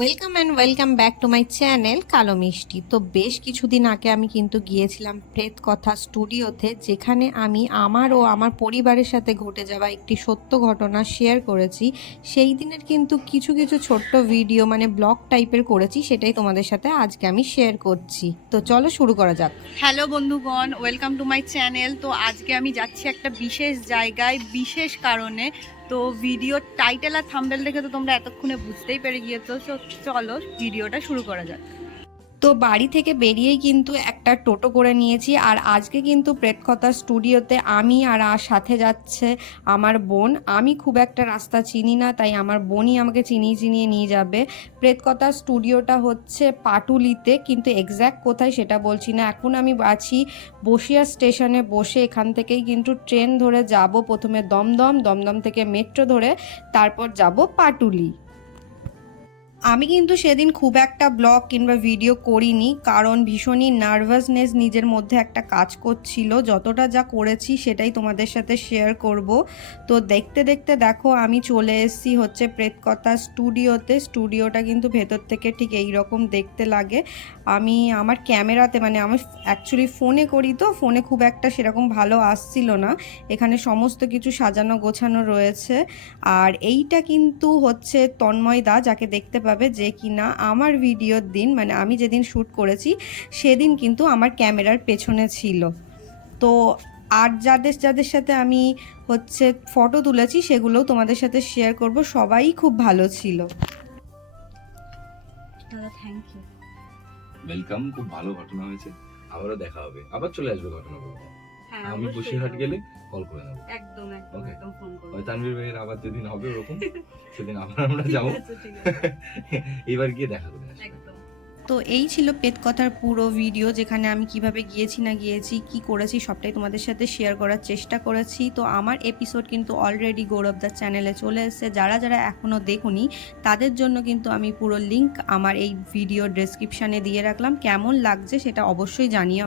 Welcome and welcome back to my channel কালো মিষ্টি তো বেশ কিছুদিন আগে আমি কিন্তু গিয়েছিলাম প্রেত কথা স্টুডিওতে, যেখানে আমি আমার ও আমার পরিবারের সাথে ঘটে যাওয়া একটি সত্য ঘটনা শেয়ার করেছি। সেই দিনের কিন্তু কিছু কিছু ছোট্ট ভিডিও মানে ব্লগ টাইপের করেছি, সেটাই তোমাদের সাথে আজকে আমি শেয়ার করছি। তো চলো শুরু করা যাক। হ্যালো বন্ধুগণ ওয়েলকাম টু মাই চ্যানেল তো আজকে আমি যাচ্ছি একটা বিশেষ জায়গায়, বিশেষ কারণে তো ভিডিও টাইটেল আর থাম্বেল দেখে তো তোমরা এতক্ষণে বুঝতেই পেরে গিয়েছো। সো চলো ভিডিওটা শুরু করা যাক। তো বাড়ি থেকে বেরিয়েই কিন্তু একটা টোটো করে নিয়েছি। আর আজকে কিন্তু প্রেতকথা স্টুডিওতে আমি আর আর সাথে যাচ্ছে আমার বোন। আমি খুব একটা রাস্তা চিনি না, তাই আমার বোনই আমাকে চিনিয়ে চিনিয়ে নিয়ে যাবে। প্রেতকথা স্টুডিওটা হচ্ছে পাটুলিতে, কিন্তু এক্স্যাক্ট কোথায় সেটা বলছি না। এখন আমি আছি বসিয়া স্টেশনে বসে এখান থেকেই কিন্তু ট্রেন ধরে যাব প্রথমে দমদম দমদম থেকে মেট্রো ধরে, তারপর যাব পাটুলি। আমি কিন্তু সেদিন খুব একটা ব্লগ কিংবা ভিডিও করিনি, কারণ ভীষণই নার্ভাসনেস নিজের মধ্যে একটা কাজ করছিল। যতটা যা করেছি সেটাই তোমাদের সাথে শেয়ার করব। তো দেখতে দেখতে দেখো, আমি চলে এসেছি হচ্ছে প্রেতকথা স্টুডিওতে। স্টুডিওটা কিন্তু ভেতর থেকে ঠিক এই রকম দেখতে লাগে। আমি আমার ক্যামেরাতে মানে আমি অ্যাকচুয়ালি ফোনে করি তো, ফোনে খুব একটা সেরকম ভালো আসছিল না। এখানে সমস্ত কিছু সাজানো গোছানো রয়েছে। আর এইটা কিন্তু হচ্ছে তন্ময় দা, যাকে দেখতে পাবে যে কিনা আমার ভিডিওর দিন মানে আমি যেদিন শ্যুট করেছি সেদিন কিন্তু আমার ক্যামেরার পেছনে ছিল। তো আর যাদের যাদের সাথে আমি হচ্ছে ফটো তুলেছি সেগুলোও তোমাদের সাথে শেয়ার করব। সবাই খুব ভালো ছিল। দাদা থ্যাংক ইউ ওয়েলকাম খুব ভালো ঘটনা হয়েছে। আবারও দেখা হবে। আবার চলে আসবে ঘটনা বলতে। আমি বসিরহাট গেলে কল করে নেব। একদম একদম ফোন করব। ওই তানভীর ভাইয়ের আবার যেদিন হবে ওরকম সেদিন আবার আমরা যাব। এবার গিয়ে দেখা করে আসব তো এই ছিল পেট কথার পুরো ভিডিও যেখানে আমি কীভাবে গিয়েছি না গিয়েছি কি করেছি সবটাই তোমাদের সাথে শেয়ার করার চেষ্টা করেছি। তো আমার এপিসোড কিন্তু অলরেডি গৌরব দা চ্যানেলে চলে এসেছে। যারা যারা এখনও দেখুনি তাদের জন্য কিন্তু আমি পুরো লিংক আমার এই ভিডিও ডেসক্রিপশানে দিয়ে রাখলাম। কেমন লাগছে সেটা অবশ্যই জানিও।